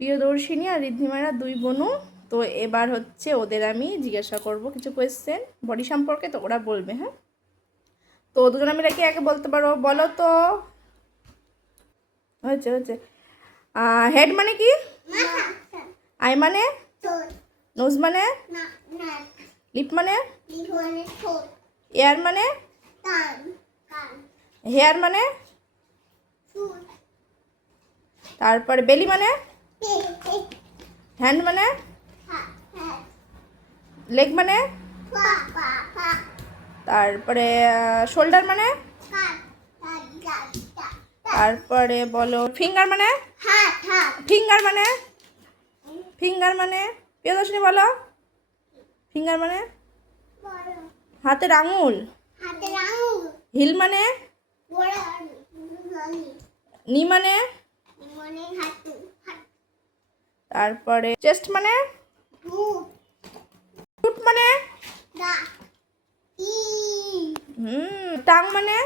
প্রিয়দর্শিনী আর ঋদ্ধিমারা দুই বোনু। তো এবার হচ্ছে ওদের আমি জিজ্ঞাসা করব কিছু কোয়েশ্চেন বডি সম্পর্কে, তো ওরা বলবে। হ্যাঁ, তো দুজনে মিলে কি একে বলতে পারো? বলো তো। হচ্ছে হচ্ছে হেড মানে কি? আই মানে? নোজ মানে? লিপ মানে? এয়ার মানে? হেয়ার মানে? তারপরে বেলি মানে? হ্যান্ড মানে? লেগ মানে? তারপরে শোল্ডার মানে? তারপরে বলো ফিঙ্গার মানে? ফিঙ্গার মানে? ফিঙ্গার মানে প্রিয়দর্শিনী বলো। ফিঙ্গার মানে? হাতের আঙুল। হিল মানে? নি মানে? তারপরে চেস্ট মানে? ফুট মানে? টাং মানে?